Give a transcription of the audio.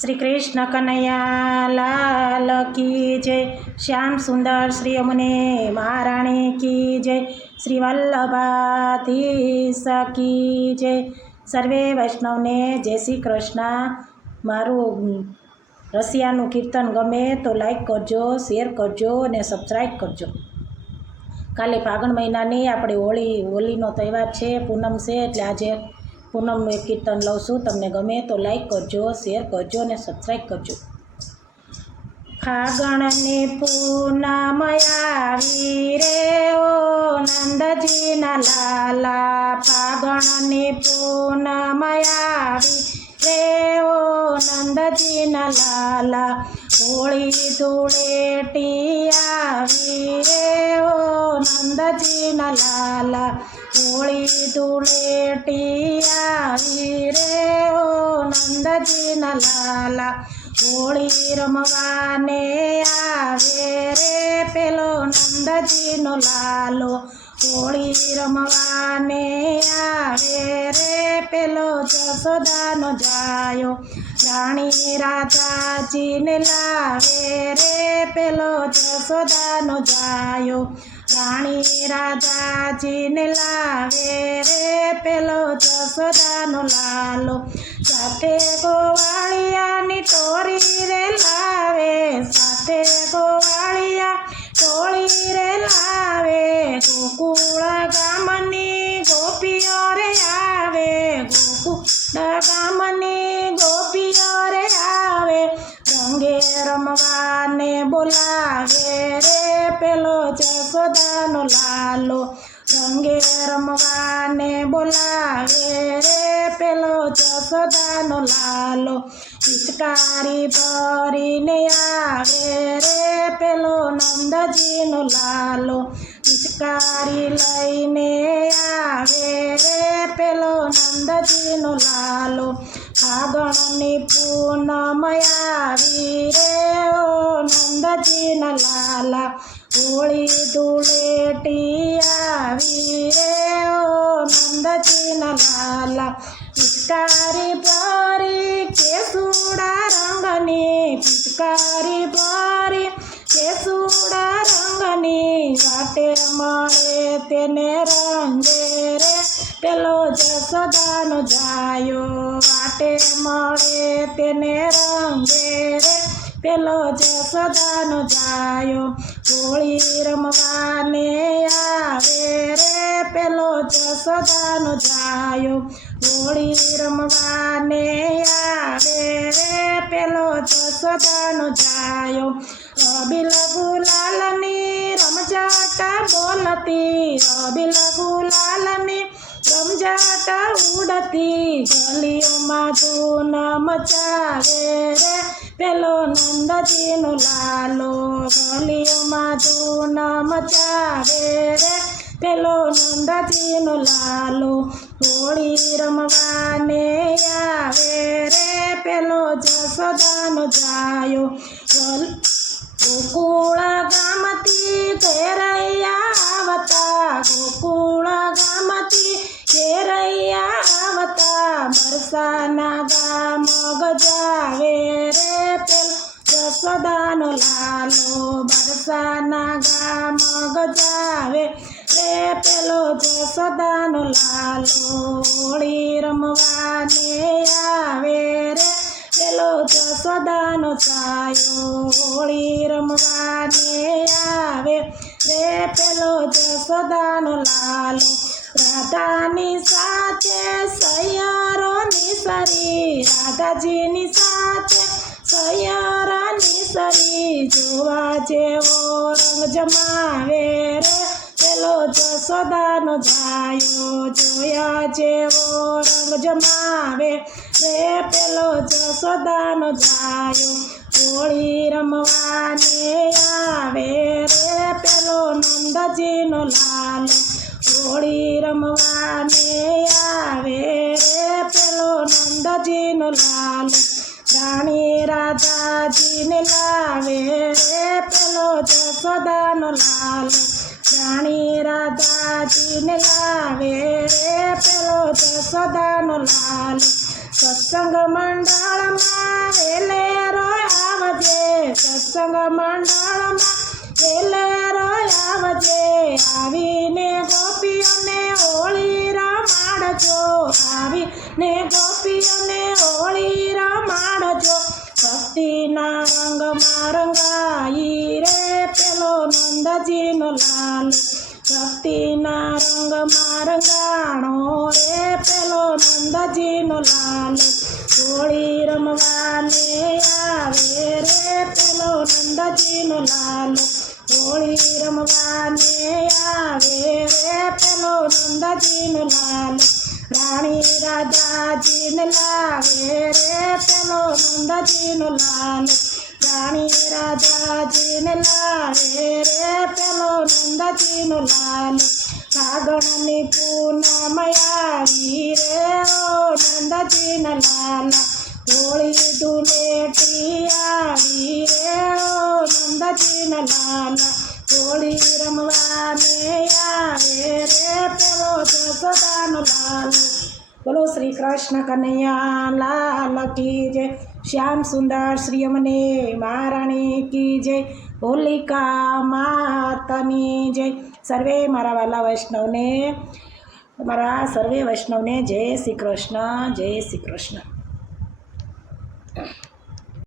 શ્રી કૃષ્ણ કનૈયા લાલ કી જય. શ્યામ સુંદર શ્રી અમને મહારાણી કી જય. શ્રી વલ્લભાધીશ કી જય. સર્વે વૈષ્ણવને જય શ્રી કૃષ્ણ. મારું રસિયાનું કીર્તન ગમે તો લાઈક કરજો શેર કરજો અને સબસ્ક્રાઈબ કરજો. કાલે ફાગણ મહિનાની આપણે હોળી, હોળીનો તહેવાર છે, પૂનમ છે, એટલે આજે પૂનમ એક કીર્તન લઉં છું. તમને ગમે તો લાઈક કરજો શેર કરજો અને સબસ્ક્રાઈબ કરજો. ફાગણની પૂનમ આવી રે ઓ નંદજીના લાલા. ફાગણની પૂનમ આવી રે ઓ નંદજીના લાલા. હોળી ધૂળેટી આવી રે ઓ નંદજીના લાલા. હોળી ધૂળેટી આવી રે ઓ નંદજીના લાલા. હોળી રમવાને આવે રે પેલો નંદજીનો લાલો. હોળી રમવાને આવે રે પેલો જસોદાનો જાયો. રાણી રાજાજીને લાવે રે પેલો જસોદાનો જાયો. રાણી રાધાજીને લાવે રે પેલો જસોદાનો લાલો. સાથે ગોવાળિયાની ટોળી રે લાવે, સાથે ગોવાળિયા ટોળી રે લાવે. ગોકુળ ગામની ગોપીઓ રે આવે, ગોકુળ ગામની ગોપીઓ રે આવે. રંગે રમવાને બોલાવે રે પેલો જસોદાનો લાલો રંગે રમવાને બોલાવે રે પેલો જસોદાનો લાલો પિચકારી ભરીને આવે રે પેલો નંદજીનો લાલો પિચકારી લઈને આવે રે પેલો હોળી ધૂળેટી આવી રે ઓ નંદજીના લાલા. પિચકારી પરી કેસુડા રંગની, પિચકારી પરી કેસુડા રંગની. વાટે મળે તેને રંગે રે, પેલો જસોદાનો જાયો. વાટે મળે તેને રંગે રે પેલો જસોદાનો જાયો. હોળી રમવાને આવે રે. પેલો સદાનો જાયો. હોળી રમવાને આવે રે. પેલો જસોદાનો જાયો. અબિલ ગુલાલની રમજાટા બોલતી, અબિલ ગુલાલની રમજાટા ઉડતી. ગલીઓમાં ધૂન મચાવે રે. પેલો નંદજીનો લાલો ગલીઓમાં ધૂન મચાવે રે. પેલો નંદજીનો લાલો હોળી રમવાને ગજાવે રે પેલો જે સદાનો હોળી રમવાને આવે રે. પેલો જસોદાનો છાયો હોળી રમવાને આવે રે. પેલો જસોદાનો લાલો રાધાની સાથે, સૈયારોની સરી, રાધાજીની સાથે સરી જોવા જેવો રંગ જમાવે રે. પેલો જસોદાનો જાયો જોયા જેવો રંગ જમાવે રે. પેલો જસોદાનો જાયો હોળી રમવાને આવે રે. પેલો નંદજીનો લાલો હોળી રમવાને આવે રે. પેલો નંદજીનો લાલો રાણી દાદાજીને લાવે રે પેલો જસોદાનો લાલ. રાણી રાધાજીને લાવે રે પેલો જસોદાનો લાલ. સત્સંગ મંડળમાં એલે આવજે, સત્સંગ મંડળમાં એલે રો આવજે. આવીને ગોપીઓને હોળી રમાડજો, આવીને ગોપીઓને હોળી રમાડજો. ભક્તિના રંગમાં રંગાઈ રે પેલો નંદજીનો લાલ ભક્તિના રંગમાં રંગાણો રે પેલો નંદજીનો લાલ હોળી રમવાને આવે રે પેલો નંદજીનો લાલ હોળી રમવાને આવે રે પેલો નંદજીનો લાલ રાણી રાજાજીને લાવે રે પેલો નંદજીનો લાલ રાણી રાજાજીને લાવે રે પેલો નંદજીનો લાલ ફાગણની પૂનમ આવી રે ઓ નંદજીના લાલ હોળી ધૂળેટી આવી રે ઓ નંદજીના લાલ હોળી રમવાને આવે રે પેલો જસોદાનો લાલ બોલો શ્રી કૃષ્ણ કનૈયા લાલ કી જય. શ્યામ સુંદર શ્રી અમને મહારાણી કી જય. હોલિકા માતાની જય. સર્વે મારા વાલા વૈષ્ણવને, મારા સર્વે વૈષ્ણવને જય શ્રી કૃષ્ણ, જય શ્રી કૃષ્ણ.